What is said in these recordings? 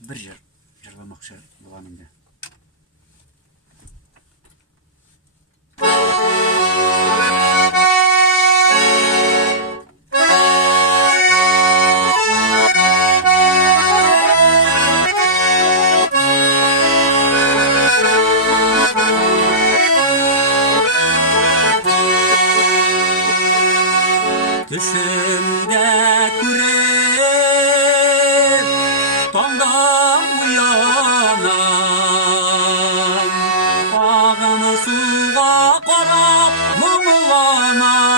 bir jırlamakçı bolganymda. Düşümde kurep tongda uyanam, ağını suğa qarab muңlanam.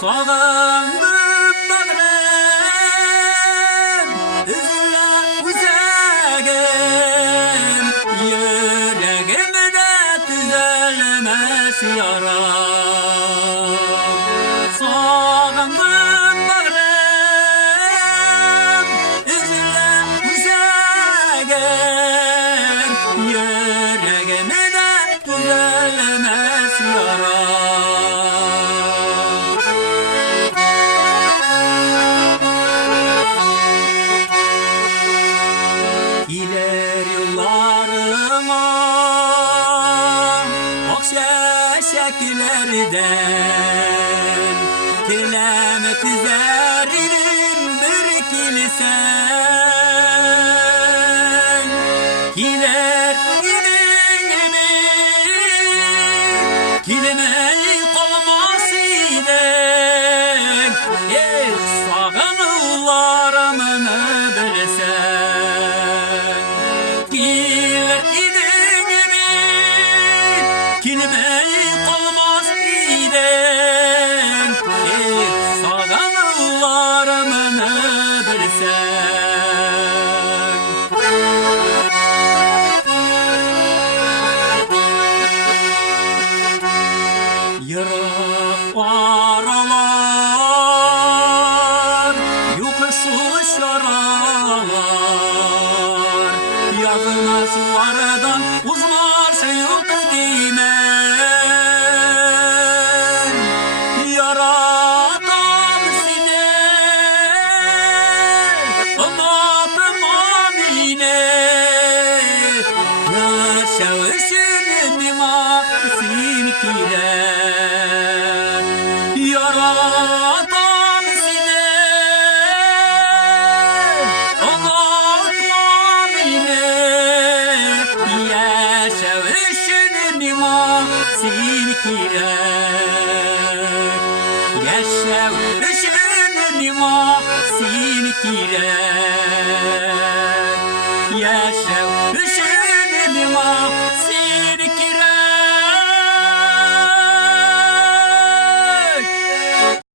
Sağındım bağrım, üzüle üzegim, yüreğimde düzelmez yaram. Sağındım bağrım, üzüle üzegim, yüreğimde düzelmez yaram. Gider yollarıma ak şekillerden, dileme tüzeririm bir kilisen. Gider gidinimi kilimey kalmaz idem, sağınlarımını bilsen. Gider gidinimi kilimey kalmaz idem, sağınlarımını bilsen. Yırık aralar, yokuşuş yaralar, yakına sulardan uzmaz yok dimen. Yaratam seni, anlatım amine, yaşayışın mima sinkiler. Yaratam seni, anlatmam yine, yaşayışın nima sinkiler. Yaşayışın nima sinkiler.